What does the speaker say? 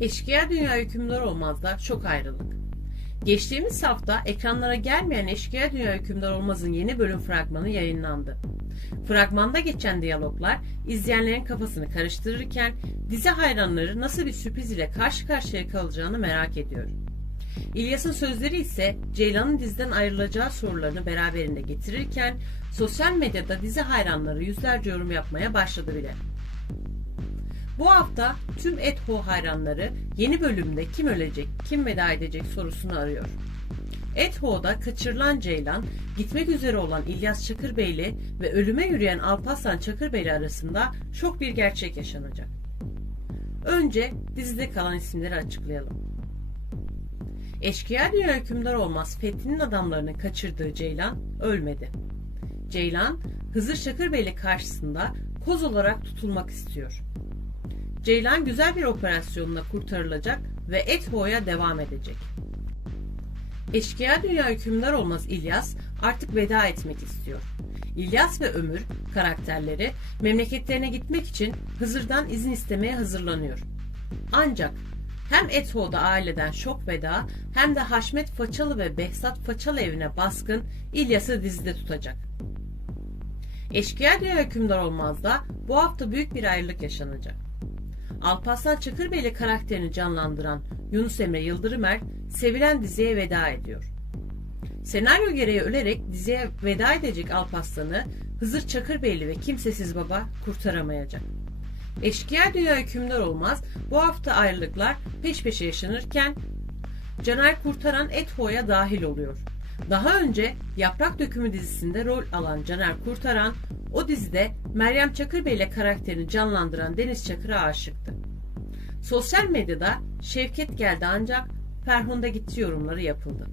Eşkıya Dünya Hükümdar Olmaz'da şok ayrılık. Geçtiğimiz hafta ekranlara gelmeyen Eşkıya Dünya Hükümdar Olmaz'ın yeni bölüm fragmanı yayınlandı. Fragmanda geçen diyaloglar izleyenlerin kafasını karıştırırken dizi hayranları nasıl bir sürpriz ile karşı karşıya kalacağını merak ediyor. İlyas'ın sözleri ise Ceylan'ın diziden ayrılacağı sorularını beraberinde getirirken sosyal medyada dizi hayranları yüzlerce yorum yapmaya başladı bile. Bu hafta tüm Etho hayranları yeni bölümde kim ölecek, kim veda edecek sorusunu arıyor. Etho'da kaçırılan Ceylan, gitmek üzere olan İlyas Çakırbeyli ve ölüme yürüyen Alparslan Çakırbeyli arasında şok bir gerçek yaşanacak. Önce dizide kalan isimleri açıklayalım. Eşkıya Dünya Hükümdar Olmaz Fethi'nin adamlarını kaçırdığı Ceylan ölmedi. Ceylan, Hızır Çakırbeyli karşısında koz olarak tutulmak istiyor. Ceylan güzel bir operasyonla kurtarılacak ve Etho'ya devam edecek. Eşkıya Dünya Hükümdar Olmaz İlyas artık veda etmek istiyor. İlyas ve Ömür karakterleri memleketlerine gitmek için Hızır'dan izin istemeye hazırlanıyor. Ancak hem Etho'da aileden şok veda hem de Haşmet Façalı ve Behzat Façalı evine baskın İlyas'ı dizide tutacak. Eşkıya Dünya Hükümdar Olmaz'da bu hafta büyük bir ayrılık yaşanacak. Alparslan Çakırbeyli karakterini canlandıran Yunus Emre Yıldırımer sevilen diziye veda ediyor. Senaryo gereği ölerek diziye veda edecek Alparslan'ı Hızır Çakırbeyli ve Kimsesiz Baba kurtaramayacak. Eşkıya Dünya Hükümdar Olmaz bu hafta ayrılıklar peş peşe yaşanırken Caner Kurtaran Etho'ya dahil oluyor. Daha önce Yaprak Dökümü dizisinde rol alan Caner Kurtaran o dizide Meryem Çakırbey ile karakterini canlandıran Deniz Çakır'a aşıktı. Sosyal medyada Şevket geldi ancak Ferhunde gitti yorumları yapıldı.